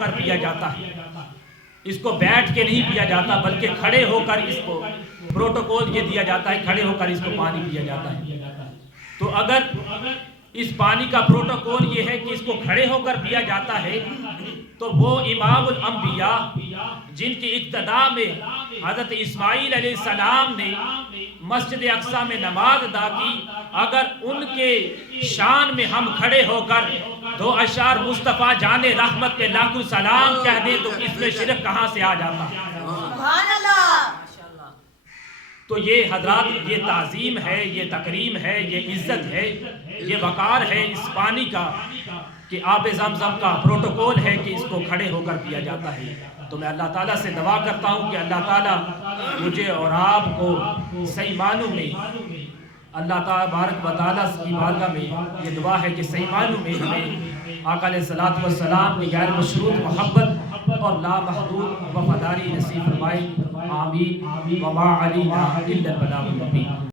کر پیا جاتا ہے، اس کو بیٹھ کے نہیں پیا جاتا بلکہ کھڑے ہو کر اس کو پروٹوکول یہ دیا جاتا ہے، کھڑے ہو کر اس کو پانی پیا جاتا ہے۔ تو اگر اس پانی کا پروٹوکول یہ ہے کہ اس کو کھڑے ہو کر پیا جاتا ہے، تو وہ امام الانبیاء جن کی ابتدا میں حضرت اسماعیل علیہ السلام نے مسجد اقصی میں نماز ادا کی، اگر ان کے شان میں ہم کھڑے ہو کر دو اشعار مصطفیٰ جان رحمت پہ لاکھوں سلام کہہ دیں تو اس میں شرک کہاں سے آ جاتا ہے؟ سبحان اللہ۔ تو یہ حضرات، یہ تعظیم ہے، یہ تکریم ہے، یہ عزت ہے، یہ وقار ہے اس پانی کا کہ آب زمزم کا پروٹوکول ہے کہ اس کو کھڑے ہو کر پیا جاتا ہے۔ تو میں اللہ تعالیٰ سے دعا کرتا ہوں کہ اللہ تعالیٰ مجھے اور آپ کو صحیح معنوں میں، اللہ تبارک و تعالیٰ کی بارگاہ میں یہ دعا ہے کہ صحیح معنوں میں ہمیں آقا علیہ الصلوۃ والسلام کی غیر مشروط محبت اور لامحدود وفاداری نصیب فرمائے۔ آمین۔ وما علینا الا البلاغ المبین۔